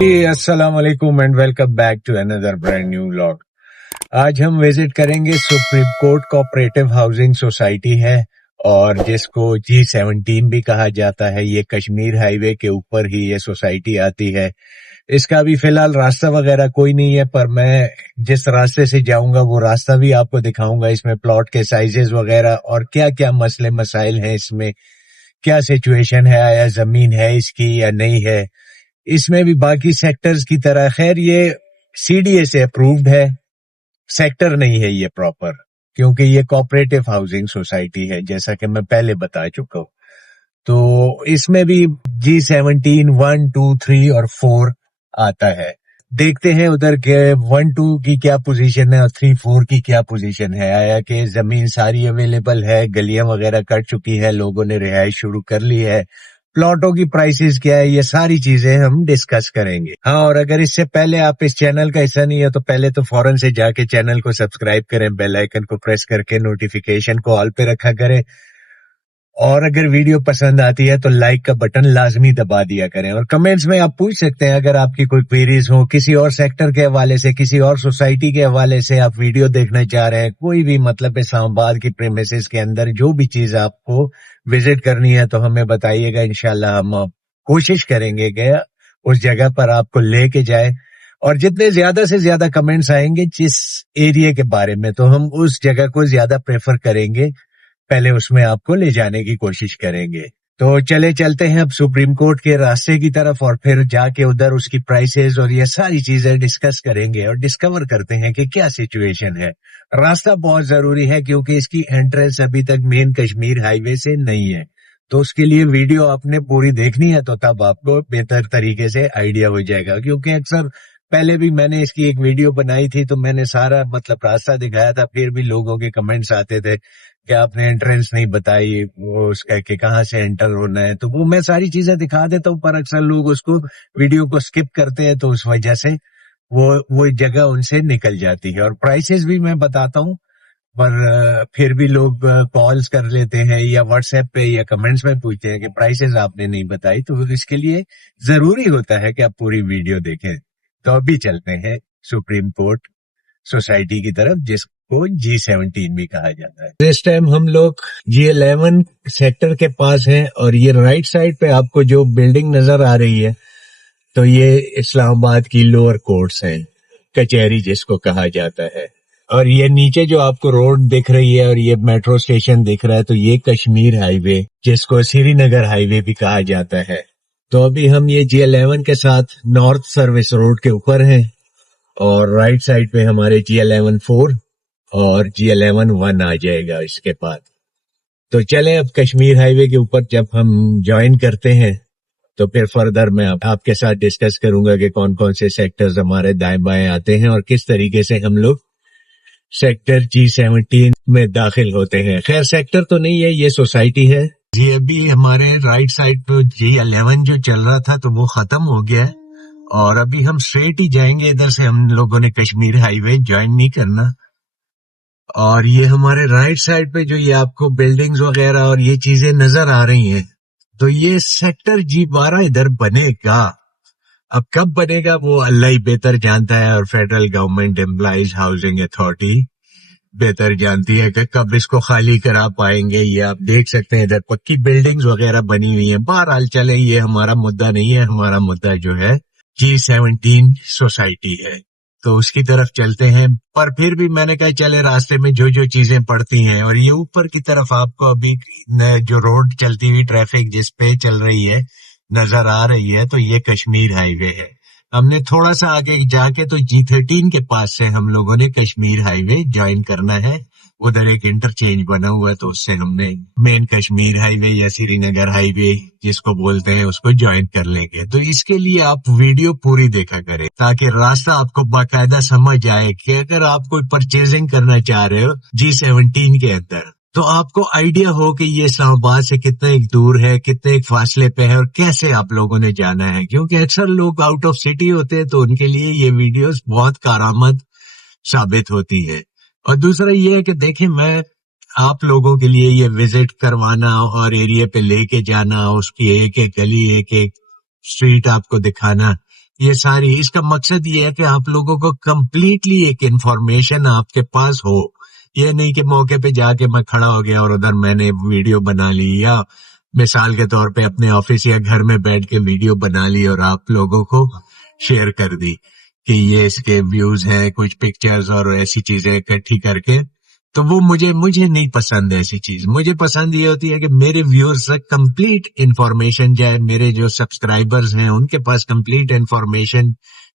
अस्सलाम वालेकुम and welcome back to another brand new vlog. आज हम विजिट करेंगे Supreme Court cooperative housing society है और जिसको G17 भी कहा जाता है। ये कश्मीर हाईवे के ऊपर ही ये सोसाइटी आती है। इसका भी फिलहाल रास्ता वगैरह कोई नहीं है, पर मैं जिस रास्ते से जाऊंगा वो रास्ता भी आपको दिखाऊंगा। इसमें प्लॉट के साइजेस वगैरह और क्या क्या मसले मसाइल हैं, इसमें क्या सिचुएशन है, या जमीन है इसकी या नहीं है। इसमें भी बाकी सेक्टर्स की तरह, खैर ये CDA से अप्रूव्ड है, सेक्टर नहीं है ये प्रॉपर, क्योंकि ये कोऑपरेटिव हाउसिंग सोसाइटी है जैसा कि मैं पहले बता चुका हूँ। तो इसमें भी G17 1, 2, 3 और 4 आता है। देखते हैं उधर के 1, 2 की क्या पोजीशन है और 3, 4 की क्या पोजीशन है। आया कि जमीन सारी अवेलेबल है, गलियां वगैरह कट चुकी है, लोगों ने रिहाइश शुरू कर ली है, प्लॉटों की प्राइसेस क्या है, ये सारी चीजें हम डिस्कस करेंगे। हाँ, और अगर इससे पहले आप इस चैनल का हिस्सा नहीं है तो पहले तो फौरन से जाके चैनल को सब्सक्राइब करें, बेल आइकन को प्रेस करके नोटिफिकेशन को ऑल पे रखा करें, और अगर वीडियो पसंद आती है तो लाइक का बटन लाजमी दबा दिया करें। और कमेंट्स में आप पूछ सकते हैं अगर आपकी कोई क्वेरीज हो, किसी और सेक्टर के हवाले से, किसी और सोसाइटी के हवाले से आप वीडियो देखना चाह रहे हैं, कोई भी मतलब इस्लामाबाद की प्रीमिसेस के अंदर जो भी चीज आपको विजिट करनी है तो हमें बताइएगा। इंशाल्लाह हम कोशिश करेंगे कि उस जगह पर आपको लेके जाए, और जितने ज्यादा से ज्यादा कमेंट्स आएंगे जिस एरिया के बारे में तो हम उस जगह को ज्यादा प्रेफर करेंगे, पहले उसमें आपको ले जाने की कोशिश करेंगे। तो चलते हैं अब सुप्रीम कोर्ट के रास्ते की तरफ, और फिर जाके उधर उसकी प्राइसेस और ये सारी चीजें डिस्कस करेंगे और डिस्कवर करते हैं कि क्या सिचुएशन है। रास्ता बहुत जरूरी है क्योंकि इसकी एंट्रेंस अभी तक मेन कश्मीर हाईवे से नहीं है, तो उसके लिए वीडियो आपने पूरी देखनी है, तो तब आपको बेहतर तरीके से आइडिया हो जाएगा। क्योंकि अक्सर पहले भी मैंने इसकी एक वीडियो बनाई थी तो मैंने सारा मतलब रास्ता दिखाया था, फिर भी लोगों के कमेंट्स आते थे कि आपने एंट्रेंस नहीं बताई, वो उसका कि कहाँ से एंटर होना है। तो वो मैं सारी चीजें दिखा देता हूँ, पर अक्सर लोग उसको वीडियो को स्किप करते हैं, तो उस वजह से वो जगह उनसे निकल जाती है। और प्राइसेस भी मैं बताता हूँ, पर फिर भी लोग कॉल्स कर लेते हैं या व्हाट्सएप पे या कमेंट्स में पूछते हैं कि प्राइसेस आपने नहीं बताई। तो इसके लिए जरूरी होता है कि आप पूरी वीडियो देखें। तो अभी चलते हैं सुप्रीम कोर्ट सोसाइटी की तरफ, जिसको G17 भी कहा जाता है। इस टाइम हम लोग G11 सेक्टर के पास हैं, और ये राइट साइड पे आपको जो बिल्डिंग नजर आ रही है तो ये इस्लामाबाद की लोअर कोर्ट्स हैं, कचहरी जिसको कहा जाता है। और ये नीचे जो आपको रोड दिख रही है और ये मेट्रो स्टेशन दिख रहा है, तो ये कश्मीर हाईवे जिसको श्रीनगर हाईवे भी कहा जाता है। तो अभी हम ये G11 के साथ नॉर्थ सर्विस रोड के ऊपर हैं, और राइट साइड पे हमारे G11 4 और G11 1 आ जाएगा इसके बाद। तो चलें अब कश्मीर हाईवे के ऊपर जब हम ज्वाइन करते हैं तो फिर फर्दर मैं आपके साथ डिस्कस करूंगा कि कौन कौन से सेक्टर्स हमारे दाएं बाएं आते हैं और किस तरीके से हम लोग सेक्टर G17 में दाखिल होते हैं। खैर सेक्टर तो नहीं है, ये सोसाइटी है। ये अभी हमारे राइट साइड पे G11 जो चल रहा था तो वो खत्म हो गया है, और अभी हम स्ट्रेट ही जाएंगे। इधर से हम लोगों ने कश्मीर हाईवे ज्वाइन नहीं करना। और ये हमारे राइट साइड पे जो ये आपको बिल्डिंग्स वगैरह और ये चीजें नजर आ रही हैं, तो ये सेक्टर G12 इधर बनेगा। अब कब बनेगा वो अल्लाह ही बेहतर जानता है, और federal government employees housing authority बेहतर जानती है कि कब इसको खाली करा पाएंगे। ये आप देख सकते हैं इधर पक्की बिल्डिंग्स वगैरह बनी हुई हैं। बहरहाल चले, ये हमारा मुद्दा नहीं है, हमारा मुद्दा जो है G17 सोसाइटी है, तो उसकी तरफ चलते हैं। पर फिर भी मैंने कहा चले रास्ते में जो जो चीजें पड़ती हैं, और ये ऊपर की तरफ आपको अभी जो रोड चलती हुई ट्रैफिक जिस पे चल रही है नजर आ रही है, तो ये कश्मीर हाईवे है। हमने थोड़ा सा आगे जाके तो G13 के पास से हम लोगों ने कश्मीर हाईवे ज्वाइन करना है। उधर एक इंटरचेंज बना हुआ है, तो उससे हमने मेन कश्मीर हाईवे या श्रीनगर हाईवे जिसको बोलते हैं उसको ज्वाइन कर लेंगे। तो इसके लिए आप वीडियो पूरी देखा करें ताकि रास्ता आपको बाकायदा समझ आए कि अगर आप कोई परचेजिंग करना चाह रहे हो G17 के अंदर, तो आपको आइडिया हो कि ये इस्लामाबाद से कितने दूर है, कितने फासले पे है, और कैसे आप लोगों ने जाना है। क्योंकि अक्सर लोग आउट ऑफ सिटी होते हैं, तो उनके लिए ये वीडियोस बहुत कारआमद साबित होती है। और दूसरा ये है कि देखें, मैं आप लोगों के लिए ये विजिट करवाना और एरिया पे लेके जाना, उसकी एक एक गली एक एक स्ट्रीट आपको दिखाना, ये सारी, इसका मकसद ये है कि आप लोगों को कंप्लीटली एक इंफॉर्मेशन आपके पास हो। ये नहीं कि मौके पे जाके मैं खड़ा हो गया और उधर मैंने वीडियो बना ली, या मिसाल के तौर पे अपने ऑफिस या घर में बैठ के वीडियो बना ली और आप लोगों को शेयर कर दी कि ये इसके व्यूज हैं, कुछ पिक्चर्स और ऐसी चीजें इकट्ठी करके। तो वो मुझे नहीं पसंद है ऐसी चीज। मुझे पसंद ये होती है कि मेरे व्यूअर्स तक कंप्लीट इंफॉर्मेशन जाए, मेरे जो सब्सक्राइबर्स हैं उनके पास कंप्लीट इंफॉर्मेशन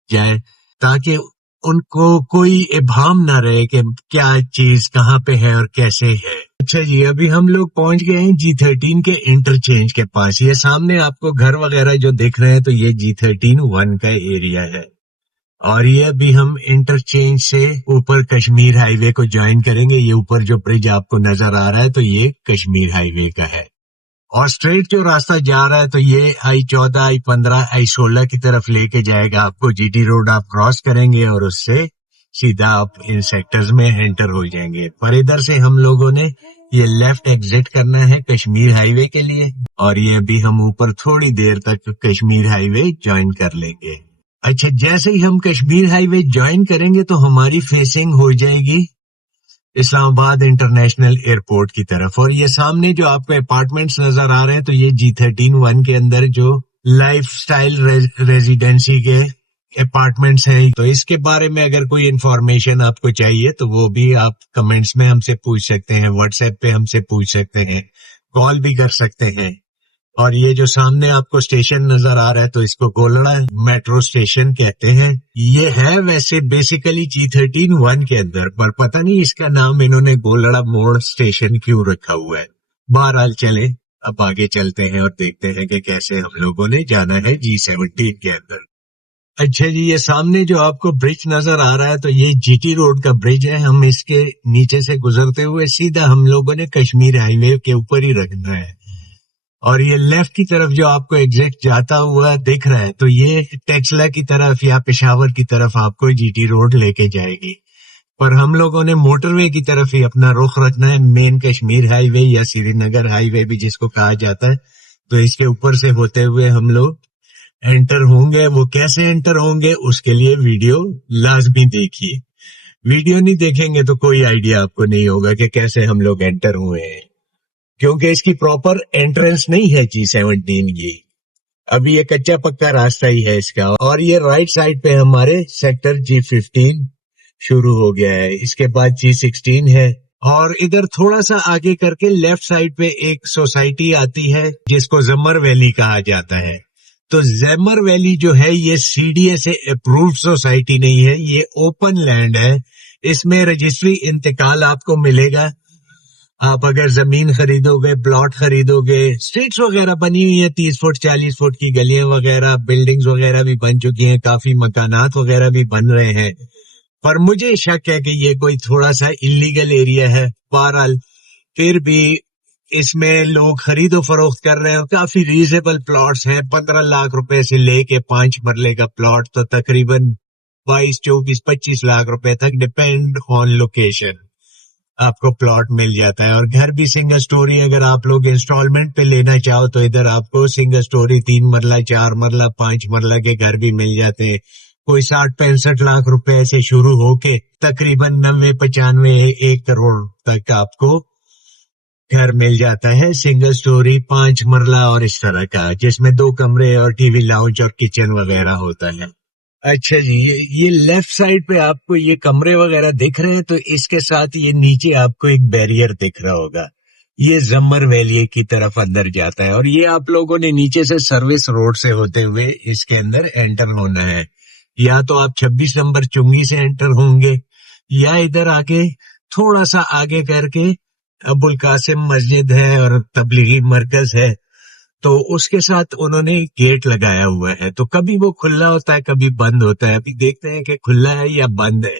जाए, ताकि उनको कोई इबाम ना रहे कि क्या चीज कहाँ पे है और कैसे है। अच्छा जी, अभी हम लोग पहुंच गए हैं G13 के इंटरचेंज के पास। ये सामने आपको घर वगैरह जो दिख रहे हैं, तो ये G13 1 का एरिया है। और ये अभी हम इंटरचेंज से ऊपर कश्मीर हाईवे को ज्वाइन करेंगे। ये ऊपर जो ब्रिज आपको नजर आ रहा है, तो ये कश्मीर हाईवे का है। और स्ट्रेट जो रास्ता जा रहा है, तो ये I14, I15, I16 की तरफ लेके जाएगा आपको। GT रोड आप क्रॉस करेंगे और उससे सीधा आप इन सेक्टर्स में एंटर हो जाएंगे। पर इधर से हम लोगों ने ये लेफ्ट एग्जिट करना है कश्मीर हाईवे के लिए, और ये अभी हम ऊपर थोड़ी देर तक कश्मीर हाईवे ज्वाइन कर लेंगे। अच्छा, जैसे ही हम कश्मीर हाईवे ज्वाइन करेंगे तो हमारी फेसिंग हो जाएगी इस्लामाबाद इंटरनेशनल एयरपोर्ट की तरफ। और ये सामने जो आपको अपार्टमेंट्स नजर आ रहे हैं, तो ये G13 1 के अंदर जो लाइफस्टाइल रेजिडेंसी के अपार्टमेंट्स हैं। तो इसके बारे में अगर कोई इंफॉर्मेशन आपको चाहिए तो वो भी आप कमेंट्स में हमसे पूछ सकते हैं, व्हाट्सएप पे हमसे पूछ सकते हैं, कॉल भी कर सकते हैं। और ये जो सामने आपको स्टेशन नजर आ रहा है, तो इसको गोलड़ा मेट्रो स्टेशन कहते हैं। ये है वैसे बेसिकली G13 1 के अंदर, पर पता नहीं इसका नाम इन्होंने गोलड़ा मोड़ स्टेशन क्यों रखा हुआ है। बहरहाल चले अब आगे चलते हैं और देखते हैं कि कैसे हम लोगों ने जाना है G17 के अंदर। अच्छा जी, ये सामने जो आपको ब्रिज नजर आ रहा है, तो ये GT रोड का ब्रिज है। हम इसके नीचे से गुजरते हुए सीधा हम लोगों ने कश्मीर हाईवे के ऊपर ही रखना है। और ये लेफ्ट की तरफ जो आपको एग्जैक्ट जाता हुआ दिख रहा है, तो ये टेक्सला की तरफ या पेशावर की तरफ आपको GT रोड लेके जाएगी। पर हम लोगों ने मोटरवे की तरफ ही अपना रुख रखना है, मेन कश्मीर हाईवे या श्रीनगर हाईवे भी जिसको कहा जाता है। तो इसके ऊपर से होते हुए हम लोग एंटर होंगे। वो कैसे एंटर होंगे उसके लिए वीडियो लाजमी देखिए। वीडियो नहीं देखेंगे तो कोई आइडिया आपको नहीं होगा कि कैसे हम लोग एंटर हुए हैं, क्योंकि इसकी प्रॉपर एंट्रेंस नहीं है G17 की। अभी ये कच्चा पक्का रास्ता ही है इसका। और ये राइट साइड पे हमारे सेक्टर G15 शुरू हो गया है, इसके बाद G16 है। और इधर थोड़ा सा आगे करके लेफ्ट साइड पे एक सोसाइटी आती है जिसको जमर वैली कहा जाता है। तो जमर वैली जो है ये CDA से अप्रूव्ड सोसाइटी नहीं है, ये ओपन लैंड है। इसमें रजिस्ट्री इंतकाल आपको मिलेगा। आप अगर जमीन खरीदोगे, प्लॉट खरीदोगे, स्ट्रीट्स वगैरह बनी हुई है 30 फुट 40 फुट की गलियां वगैरह, बिल्डिंग्स वगैरह भी बन चुकी हैं, काफी मकानात वगैरह भी बन रहे हैं। पर मुझे शक है कि ये कोई थोड़ा सा इलीगल एरिया है। बहरहाल फिर भी इसमें लोग खरीदो फरोख्त कर रहे हैं। काफी रीजनेबल प्लॉट्स हैं, 15 लाख रुपए से लेके 5 मरले का प्लॉट तो तकरीबन 22, 24, 25 लाख रुपए तक डिपेंड ऑन लोकेशन आपको प्लॉट मिल जाता है। और घर भी सिंगल स्टोरी अगर आप लोग इंस्टॉलमेंट पे लेना चाहो तो इधर आपको सिंगल स्टोरी 3 मरला 4 मरला 5 मरला के घर भी मिल जाते हैं। कोई 60-65 लाख रुपए से शुरू होके तकरीबन 90-95 1 करोड़ तक आपको घर मिल जाता है, सिंगल स्टोरी 5 मरला और इस तरह का, जिसमें 2 कमरे और टीवी लाउंज और किचन वगैरह होता है। अच्छा जी, ये लेफ्ट साइड पे आपको ये कमरे वगैरह दिख रहे हैं, तो इसके साथ ये नीचे आपको एक बैरियर दिख रहा होगा। ये जमर वैली की तरफ अंदर जाता है और ये आप लोगों ने नीचे से सर्विस रोड से होते हुए इसके अंदर एंटर होना है। या तो आप 26 नंबर चुंगी से एंटर होंगे, या इधर आके थोड़ा सा आगे करके अबुल कासिम मस्जिद है और तबलीगी मरकज है, तो उसके साथ उन्होंने गेट लगाया हुआ है। तो कभी वो खुला होता है, कभी बंद होता है। अभी देखते हैं कि खुला है या बंद है।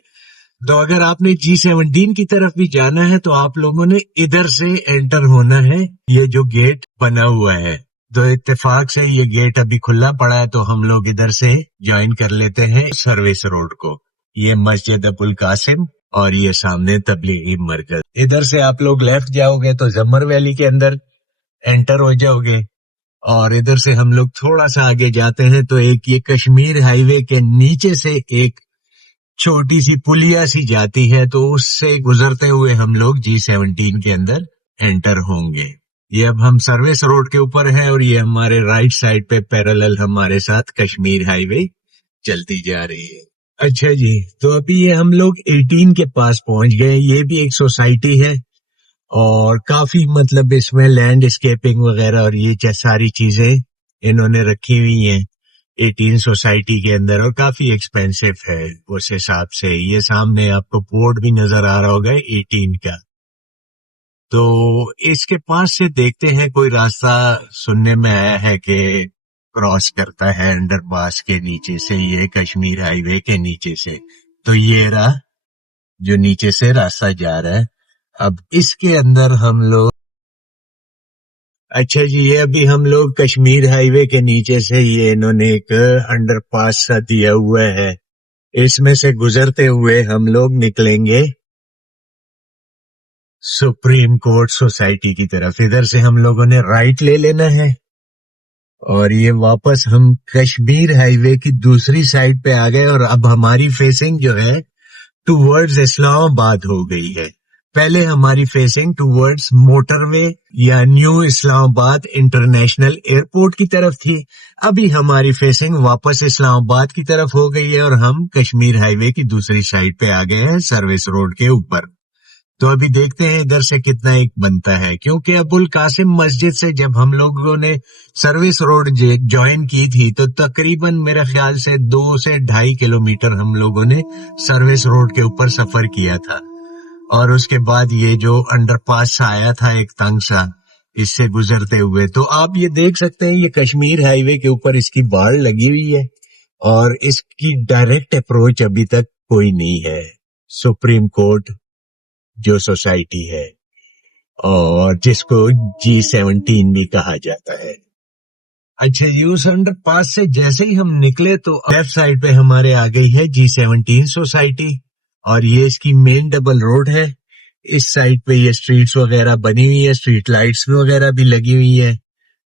तो अगर आपने G17 की तरफ भी जाना है तो आप लोगों ने इधर से एंटर होना है, ये जो गेट बना हुआ है। तो इत्तेफाक से ये गेट अभी खुला पड़ा है, तो हम लोग इधर से ज्वाइन कर लेते हैं सर्विस रोड को। ये मस्जिद अबुल कासिम और ये सामने तबलीगी मरकज। इधर से आप लोग लेफ्ट जाओगे तो जमर वैली के अंदर एंटर हो जाओगे। اور ادھر سے ہم لوگ تھوڑا سا آگے جاتے ہیں تو ایک یہ کشمیر ہائی وے کے نیچے سے ایک چھوٹی سی پلیا سی جاتی ہے، تو اس سے گزرتے ہوئے ہم لوگ G17 کے اندر انٹر ہوں گے. یہ اب ہم سروس روڈ کے اوپر ہے اور یہ ہمارے رائٹ سائڈ پہ پیرالل ہمارے ساتھ کشمیر ہائی وے چلتی جا رہی ہے. اچھا جی، تو ابھی یہ ہم لوگ 18 کے پاس پہنچ گئے. یہ بھی ایک سوسائٹی ہے اور کافی مطلب اس میں لینڈ اسکیپنگ وغیرہ اور یہ ساری چیزیں انہوں نے رکھی ہوئی ہیں 18 سوسائٹی کے اندر، اور کافی ایکسپینسو ہے اس حساب سے. یہ سامنے آپ کو بورڈ بھی نظر آ رہا ہوگا 18 کا. تو اس کے پاس سے دیکھتے ہیں، کوئی راستہ سننے میں آیا ہے کہ کراس کرتا ہے انڈر پاس کے نیچے سے، یہ کشمیر ہائی وے کے نیچے سے. تو یہ رہا جو نیچے سے راستہ جا رہا ہے. اب اس کے اندر ہم لوگ، اچھا جی، یہ ابھی ہم لوگ کشمیر ہائی وے کے نیچے سے یہ انہوں نے ایک انڈر پاس سا دیا ہوا ہے، اس میں سے گزرتے ہوئے ہم لوگ نکلیں گے سپریم کورٹ سوسائٹی کی طرف. ادھر سے ہم لوگوں نے رائٹ لے لینا ہے اور یہ واپس ہم کشمیر ہائی وے کی دوسری سائڈ پہ آ گئے. اور اب ہماری فیسنگ جو ہے ٹوورڈز اسلام آباد ہو گئی ہے. پہلے ہماری فیسنگ ٹوورڈز موٹر وے یا نیو اسلام آباد انٹرنیشنل ایئرپورٹ کی طرف تھی. ابھی ہماری فیسنگ واپس اسلام آباد کی طرف ہو گئی ہے اور ہم کشمیر ہائی وے کی دوسری سائڈ پہ آ گئے ہیں سروس روڈ کے اوپر. تو ابھی دیکھتے ہیں ادھر سے کتنا ایک بنتا ہے، کیونکہ ابو القاسم مسجد سے جب ہم لوگوں نے سروس روڈ جوائن کی تھی تو تقریباً میرے خیال سے 2 سے 2.5 کلومیٹر ہم لوگوں نے سروس روڈ کے اوپر سفر کیا تھا. اور اس کے بعد یہ جو انڈر پاس آیا تھا ایک تنگ سا، اس سے گزرتے ہوئے تو آپ یہ دیکھ سکتے ہیں یہ کشمیر ہائی وے کے اوپر اس کی باڑ لگی ہوئی ہے اور اس کی ڈائریکٹ اپروچ ابھی تک کوئی نہیں ہے. سپریم کورٹ جو سوسائٹی ہے اور جس کو G17 بھی کہا جاتا ہے. اچھا جی، اس انڈر پاس سے جیسے ہی ہم نکلے تو لیفٹ سائڈ پہ ہمارے آ گئی ہے G17 سوسائٹی اور یہ اس کی مین ڈبل روڈ ہے. اس سائڈ پہ یہ اسٹریٹس وغیرہ بنی ہوئی ہے، اسٹریٹ لائٹس وغیرہ بھی لگی ہوئی ہے.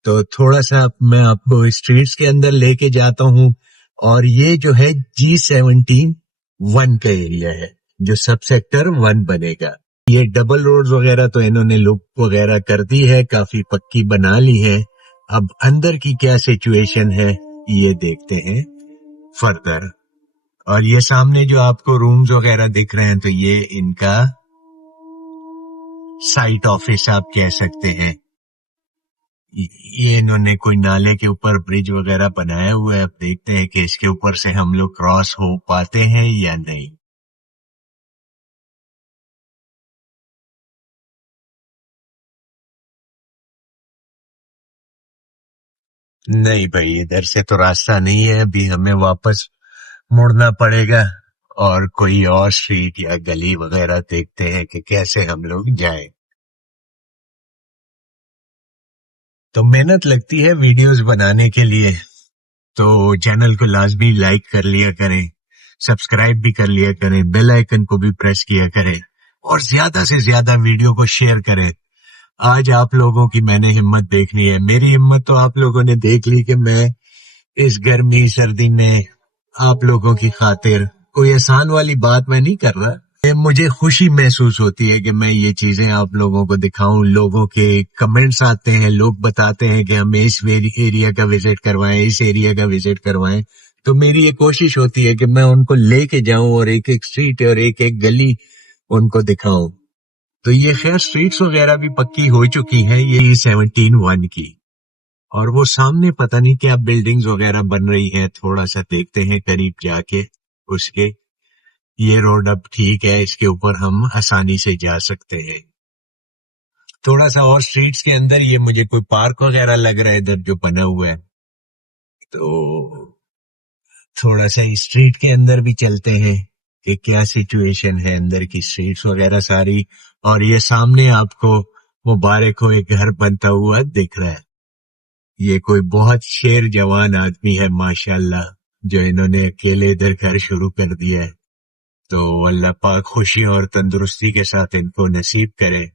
تو تھوڑا سا میں آپ کو اسٹریٹس کے اندر لے کے جاتا ہوں اور یہ جو ہے G17-1 کا ایریا ہے جو سب سیکٹر 1 بنے گا. یہ ڈبل روڈز وغیرہ تو انہوں نے لک وغیرہ کر دی ہے، کافی پکی بنا لی ہے. اب اندر کی کیا سچویشن ہے یہ دیکھتے ہیں فردر. اور یہ سامنے جو آپ کو رومز وغیرہ دکھ رہے ہیں تو یہ ان کا سائٹ آفس آپ کہہ سکتے ہیں. یہ انہوں نے کوئی نالے کے اوپر برج وغیرہ بنایا ہوا ہے. اب دیکھتے ہیں کہ اس کے اوپر سے ہم لوگ کراس ہو پاتے ہیں یا نہیں. نہیں بھائی، ادھر سے تو راستہ نہیں ہے، ابھی ہمیں واپس مڑنا پڑے گا اور کوئی اور اسٹریٹ یا گلی وغیرہ دیکھتے ہیں کہ کیسے ہم لوگ جائیں. تو محنت لگتی ہے ویڈیوز بنانے کے لیے، تو چینل کو لازمی لائک کر لیا کریں، سبسکرائب بھی کر لیا کریں، بیل آئیکن کو بھی پریس کیا کریں اور زیادہ سے زیادہ ویڈیو کو شیئر کریں. آج آپ لوگوں کی میں نے ہمت دیکھنی ہے. میری ہمت تو آپ لوگوں نے دیکھ لی کہ میں اس گرمی سردی میں آپ لوگوں کی خاطر کوئی آسان والی بات میں نہیں کر رہا. مجھے خوشی محسوس ہوتی ہے کہ میں یہ چیزیں آپ لوگوں کو دکھاؤں. لوگوں کے کمنٹس آتے ہیں، لوگ بتاتے ہیں کہ ہمیں اس ایریا کا وزٹ کروائیں، اس ایریا کا وزٹ کروائیں. تو میری یہ کوشش ہوتی ہے کہ میں ان کو لے کے جاؤں اور ایک ایک اسٹریٹ اور ایک ایک گلی ان کو دکھاؤں. تو یہ خیر اسٹریٹس وغیرہ بھی پکی ہو چکی ہیں یہ 17-1 کی. اور وہ سامنے پتہ نہیں کیا بلڈنگز وغیرہ بن رہی ہے، تھوڑا سا دیکھتے ہیں قریب جا کے اس کے. یہ روڈ اب ٹھیک ہے، اس کے اوپر ہم آسانی سے جا سکتے ہیں. تھوڑا سا اور اسٹریٹس کے اندر یہ مجھے کوئی پارک وغیرہ لگ رہا ہے ادھر جو بنا ہوا ہے، تو تھوڑا سا اسٹریٹ کے اندر بھی چلتے ہیں کہ کیا سچویشن ہے اندر کی اسٹریٹس وغیرہ ساری. اور یہ سامنے آپ کو مبارک ہو ایک گھر بنتا ہوا دکھ رہا ہے. یہ کوئی بہت شیر جوان آدمی ہے ماشاءاللہ جو انہوں نے اکیلے ادھر گھر شروع کر دیا ہے. تو اللہ پاک خوشی اور تندرستی کے ساتھ ان کو نصیب کرے.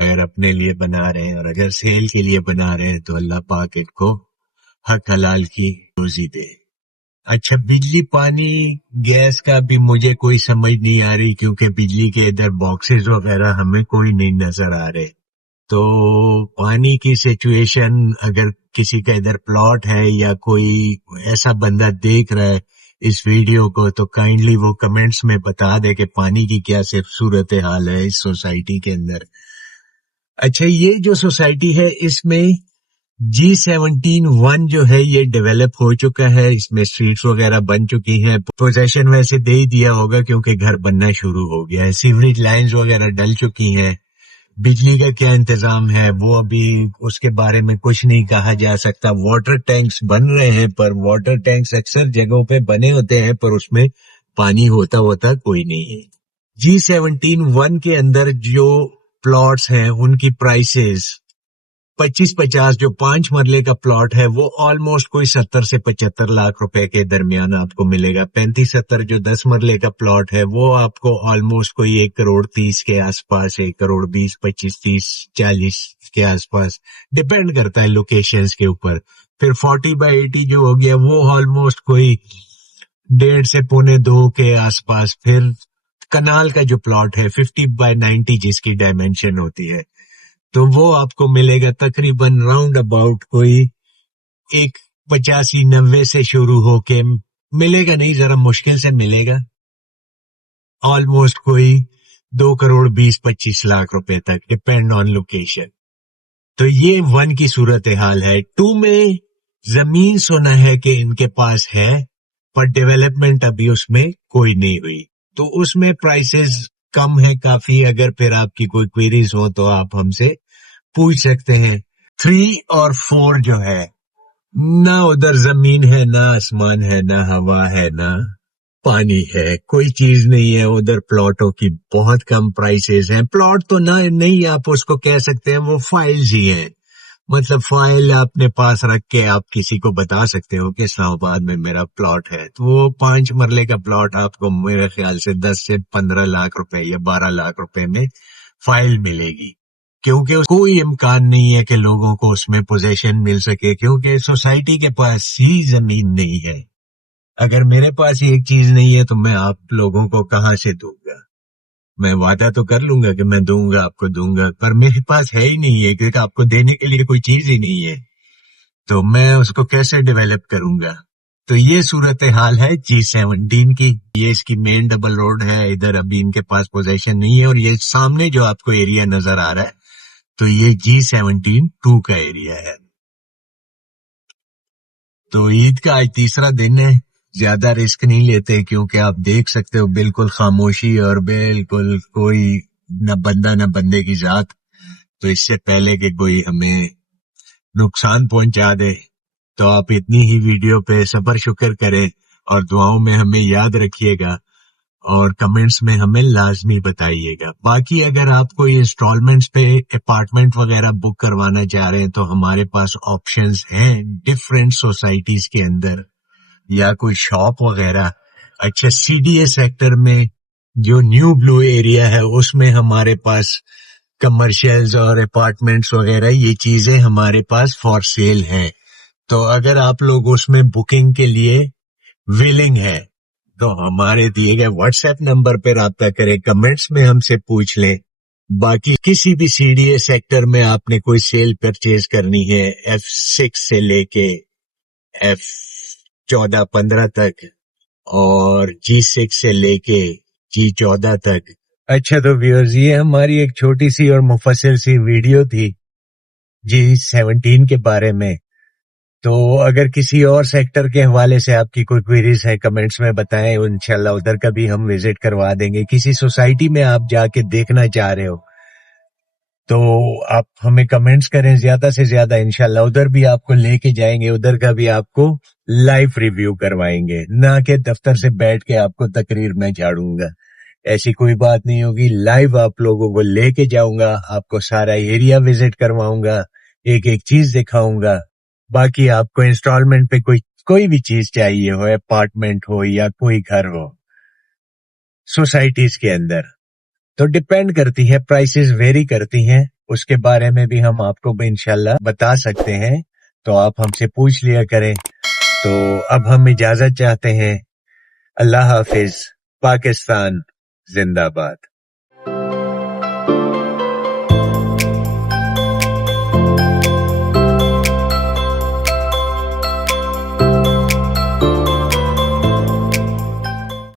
اگر اپنے لیے بنا رہے ہیں اور اگر سیل کے لیے بنا رہے ہیں تو اللہ پاک ان کو حق حلال کی روزی دے. اچھا، بجلی پانی گیس کا بھی مجھے کوئی سمجھ نہیں آ رہی، کیونکہ بجلی کے ادھر باکسز وغیرہ ہمیں کوئی نہیں نظر آ رہے. تو پانی کی سچویشن، اگر کسی کا ادھر پلاٹ ہے یا کوئی ایسا بندہ دیکھ رہا ہے اس ویڈیو کو، تو کائنڈلی وہ کمنٹس میں بتا دے کہ پانی کی کیا صرف صورت حال ہے اس سوسائٹی کے اندر. اچھا، یہ جو سوسائٹی ہے اس میں G17-1 جو ہے یہ ڈیولپ ہو چکا ہے، اس میں اسٹریٹس وغیرہ بن چکی ہیں. پوزیشن ویسے دے ہی دیا ہوگا کیونکہ گھر بننا شروع ہو گیا ہے، سیوریج لائنز وغیرہ ڈل چکی ہیں. بجلی کا کیا انتظام ہے وہ ابھی اس کے بارے میں کچھ نہیں کہا جا سکتا. واٹر ٹینکس بن رہے ہیں، پر واٹر ٹینکس اکثر جگہوں پہ بنے ہوتے ہیں پر اس میں پانی ہوتا کوئی نہیں ہے. G17-1 کے اندر جو پلاٹس ہیں ان کی پرائسز 25-50، جو 5 مرلے کا پلاٹ ہے وہ آلموسٹ کوئی 70 سے 75 لاکھ روپے کے درمیان آپ کو ملے گا. 35-70 جو 10 مرلے کا پلاٹ ہے وہ آپ کو آلموسٹ کوئی 1 کروڑ 30 کے آس پاس، 1 کروڑ 20، 25، 30، 40 کے آس پاس، ڈیپینڈ کرتا ہے لوکیشنز کے اوپر. پھر 40/80 جو ہو گیا وہ آلموسٹ کوئی 1.5 سے 1.25 کے آس پاس. پھر کنال کا جو پلاٹ ہے 50/90 جس کی ڈائمینشن ہوتی ہے، تو وہ آپ کو ملے گا تقریباً راؤنڈ اباؤٹ کوئی 85-90 سے شروع ہو کے ملے گا، نہیں ذرا مشکل سے ملے گا، آلموسٹ کوئی 2 کروڑ 20-25 لاکھ روپے تک، ڈپینڈ آن لوکیشن. تو یہ 1 کی صورتحال ہے. 2 میں زمین سنا ہے کہ ان کے پاس ہے پر ڈیولپمنٹ ابھی اس میں کوئی نہیں ہوئی، تو اس میں پرائسز کم ہے کافی. اگر پھر آپ کی کوئی کوئریز ہو تو آپ ہم سے پوچھ سکتے ہیں. 3 اور 4 جو ہے، نہ ادھر زمین ہے، نہ آسمان ہے، نہ ہوا ہے، نہ پانی ہے، کوئی چیز نہیں ہے ادھر. پلاٹوں کی بہت کم پرائسز ہیں. پلاٹ تو نہیں آپ اس کو کہہ سکتے ہیں، وہ فائلز ہی ہیں. مطلب فائل اپنے پاس رکھ کے آپ کسی کو بتا سکتے ہو کہ اسلام آباد میں میرا پلاٹ ہے، تو وہ 5 مرلے کا پلاٹ آپ کو میرے خیال سے 10 سے 15 لاکھ روپے یا 12 لاکھ روپے میں فائل ملے گی. کیونکہ کوئی امکان نہیں ہے کہ لوگوں کو اس میں پوزیشن مل سکے، کیونکہ سوسائٹی کے پاس ہی زمین نہیں ہے. اگر میرے پاس ایک چیز نہیں ہے تو میں آپ لوگوں کو کہاں سے دوں گا؟ میں وعدہ تو کر لوں گا کہ میں دوں گا، آپ کو دوں گا، پر میرے پاس ہے ہی نہیں ہے، کیونکہ آپ کو دینے کے لیے کوئی چیز ہی نہیں ہے، تو میں اس کو کیسے ڈیولپ کروں گا؟ تو یہ صورتحال ہے G17 کی. یہ اس کی مین ڈبل روڈ ہے، ادھر ابھی ان کے پاس پوزیشن نہیں ہے. اور یہ سامنے جو آپ کو ایریا نظر آ رہا ہے تو یہ G17-2 کا ایریا ہے. تو عید کا آج تیسرا دن ہے، زیادہ رسک نہیں لیتے کیونکہ آپ دیکھ سکتے ہو بالکل خاموشی اور بالکل کوئی نہ بندہ نہ بندے کی ذات. تو اس سے پہلے کہ کوئی ہمیں نقصان پہنچا دے تو آپ اتنی ہی ویڈیو پہ صبر شکر کریں اور دعاؤں میں ہمیں یاد رکھیے گا اور کمنٹس میں ہمیں لازمی بتائیے گا. باقی اگر آپ کوئی انسٹالمنٹس پہ اپارٹمنٹ وغیرہ بک کروانا چاہ رہے ہیں تو ہمارے پاس آپشنز ہیں ڈفرینٹ سوسائٹیز کے اندر، یا کوئی شاپ وغیرہ. اچھا، CDA سیکٹر میں جو نیو بلو ایریا ہے اس میں ہمارے پاس کمرشلز اور اپارٹمنٹس وغیرہ یہ چیزیں ہمارے پاس فار سیل ہیں. تو اگر آپ لوگ اس میں بکنگ کے لیے ویلنگ ہے تو ہمارے دیے گئے واٹس ایپ نمبر پہ رابطہ کریں، کمنٹس میں ہم سے پوچھ لیں. باقی کسی بھی CDA سیکٹر میں آپ نے کوئی سیل پرچیز کرنی ہے F6 سے لے کے F14-15 تک اور G6 سے لے کے G14 تک. اچھا تو ویورز، یہ ہماری ایک چھوٹی سی اور مفصل سی ویڈیو تھی G17 کے بارے میں. تو اگر کسی اور سیکٹر کے حوالے سے آپ کی کوئی کوئریز ہے کمنٹس میں بتائیں، انشاءاللہ ادھر کا بھی ہم وزٹ کروا دیں گے. کسی سوسائٹی میں آپ جا کے دیکھنا چاہ رہے ہو تو آپ ہمیں کمنٹس کریں زیادہ سے زیادہ، انشاءاللہ ادھر بھی آپ کو لے کے جائیں گے، ادھر کا بھی آپ کو لائیو ریویو کروائیں گے، نہ کہ دفتر سے بیٹھ کے آپ کو تقریر میں جھاڑوں گا. ایسی کوئی بات نہیں ہوگی، لائیو آپ لوگوں کو لے کے جاؤں گا، آپ کو سارا ایریا وزٹ کرواؤں گا، ایک ایک چیز دکھاؤں گا. باقی آپ کو انسٹالمنٹ پہ کوئی بھی چیز چاہیے ہو، اپارٹمنٹ ہو یا کوئی گھر ہو سوسائٹیز کے اندر، تو ڈیپینڈ کرتی ہے، پرائسز ویری کرتی ہیں اس کے بارے میں بھی ہم آپ کو انشاءاللہ بتا سکتے ہیں، تو آپ ہم سے پوچھ لیا کریں. تو اب ہم اجازت چاہتے ہیں. اللہ حافظ. پاکستان زندہ باد.